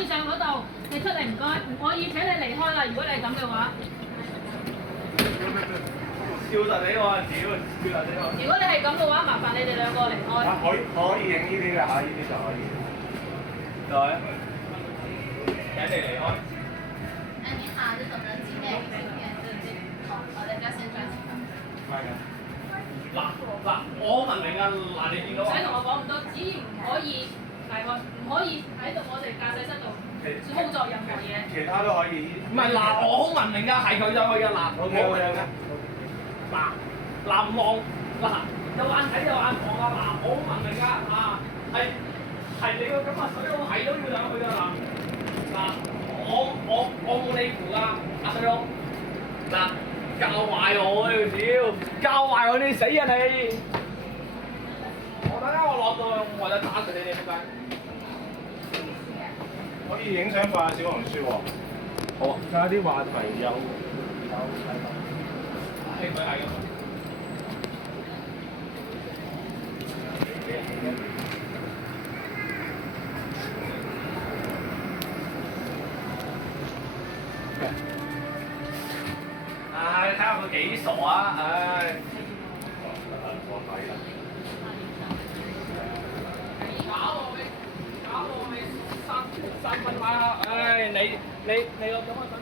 以上嗰度，你出嚟唔該，我要請你離開啦。如果你係咁嘅話，笑實你喎，屌！笑實你喎。如果你係咁嘅話，麻煩你哋兩個離開。可以影呢啲㗎嚇，呢啲就可以。對，請你離開。哎，你好，这种人几类？今天这好，好的，要先专心。係㗎。嗱，我好文明啊！嗱，你見到唔使同我講咁多，只要唔可以大概唔可以喺度我哋駕駛室度操作任何嘢。其他都可以。唔係嗱，我好文明㗎，係佢就去㗎嗱。OK OK OK。嗱唔望嗱，有眼睇有眼望啊嗱，我好文明㗎啊，係你個咁啊水佬係都要上去㗎嗱，我冇理扶㗎，阿水佬嗱教壞我啊屌，教壞我你死啊你！我等間我落到我就打死你哋仆街！可以影相發小紅書喎。好啊，睇下啲話題有睇到。興趣係咁。唉，睇下佢幾傻啊！唉，搞我你三分鐘啊！唉，你個咁嘅想